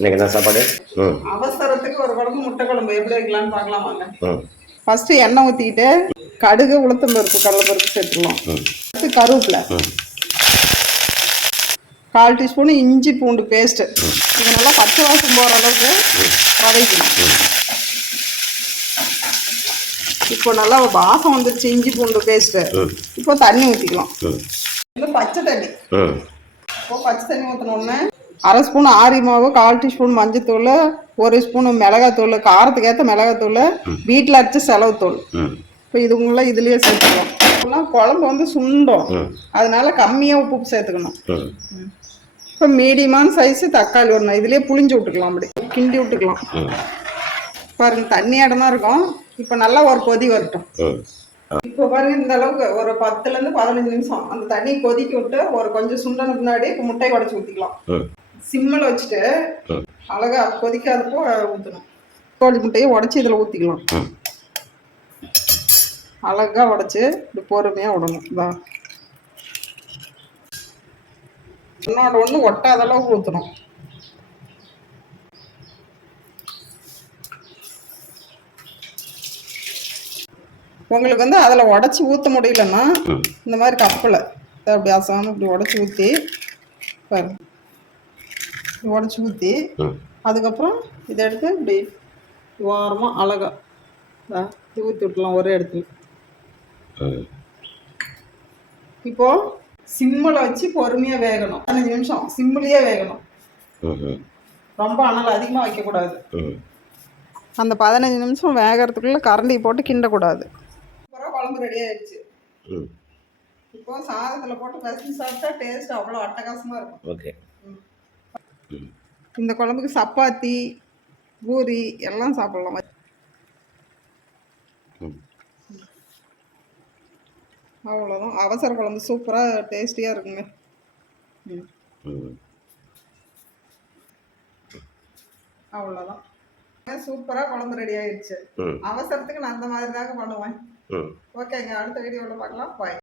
இன்னைக்கு என்ன சாப்பாடு? அவசரத்துக்கு ஒரு குழம்பு முட்டை குழம்பு எப்படி வைக்கலாம்னு பார்க்கலாம் வாங்க. ஃபர்ஸ்ட் எண்ணெய் ஊற்றிக்கிட்டு கடுகு உளுத்தம் பருப்பு கடலைப்பருப்பு சேர்த்துக்கலாம். அடுத்து கருவேப்பிலை, 1/4 டீஸ்பூன் இஞ்சி பூண்டு பேஸ்ட்டு. இது நல்லா பச்சை வாசம் போகிற அளவுக்கு வதக்கணும். இப்போ நல்லா வாசம் வந்துருச்சு இஞ்சி பூண்டு பேஸ்ட்டு. இப்போ தண்ணி ஊற்றிக்கலாம். இது பச்சை தண்ணி. இப்போ பச்சை தண்ணி ஊற்றினோடனே 1/2 ஸ்பூன் ஆரி மாவு, 1/4 டீஸ்பூன் மஞ்சத்தூள், 1 ஸ்பூன் மிளகாத்தூள், காரத்துக்கு ஏற்ற மிளகாத்தூள், வீட்டில் அரைச்ச செலவுத்தூள். இப்போ இதுங்களாம் இதுலேயே சேர்த்துக்கலாம். இப்போலாம் குழம்பு வந்து சுண்டும், அதனால கம்மியாக உப்பு சேர்த்துக்கணும். இப்போ மீடியமான சைஸு தக்காளி வரணும். இதுலேயே புளிஞ்சு விட்டுக்கலாம், அப்படி கிண்டி விட்டுக்கலாம். பாருங்க தண்ணி இடம் தான் இருக்கும். இப்போ நல்லா ஒரு கொதி வரட்டும். இப்போ பாருங்க இந்த அளவுக்கு ஒரு 10லேருந்து 15 நிமிஷம் அந்த தண்ணி கொதிக்க விட்டு ஒரு கொஞ்சம் சுண்டன பின்னாடி முட்டையை உடச்சி ஊற்றிக்கலாம். சிம்மில் வச்சுட்டு அழகா கொதிக்காதப்போ ஊற்றணும். கோழி முட்டையை உடச்சி இதில் ஊற்றிக்கலாம். அழகா உடச்சி இப்படி பொறுமையாக விடணும். இதான் ஒன்னோட ஒன்று ஒட்டாத அளவுக்கு ஊற்றணும். உங்களுக்கு வந்து அதில் உடச்சி ஊற்ற முடியலன்னா இந்த மாதிரி கப்பில் அப்படி அசாமல் இப்படி உடச்சி ஊற்றி பாருங்க, உடச்சி ஊற்றி அதுக்கப்புறம் இதை எடுத்து இப்படி ஓரமாக அழகா ஊற்றி விட்டுலாம் ஒரே இடத்துல. இப்போ சிம்மில் வச்சு பொறுமையாக வேகணும். 15 நிமிஷம் சிம்மிலேயே வேகணும். ரொம்ப அனல் அதிகமாக வைக்கக்கூடாது. அந்த 15 நிமிஷம் வேகிறதுக்குள்ளே கரண்டி போட்டு கிண்டக்கூடாது. அப்புறம் குழம்பு ரெடி ஆயிடுச்சு. இப்போ சாதத்தில் போட்டு பசி சாப்பிட்டா டேஸ்ட் அவ்வளோ அட்டகாசமாக இருக்கும். ஓகே. இந்த குழம்புக்கு சப்பாத்தி, பூரி எல்லாம் சாப்பிடலாம். அவ்வளோதான். அவசர குழம்பு சூப்பராக டேஸ்டியாக இருக்குங்க. அவ்வளோதான். சூப்பராக குழம்பு ரெடி ஆயிடுச்சு. அவசரத்துக்கு நான் அந்த மாதிரி தாங்க பண்ணுவேன். ஓகேங்க, அடுத்த வீடியோவில் பார்க்கலாம். பாய்.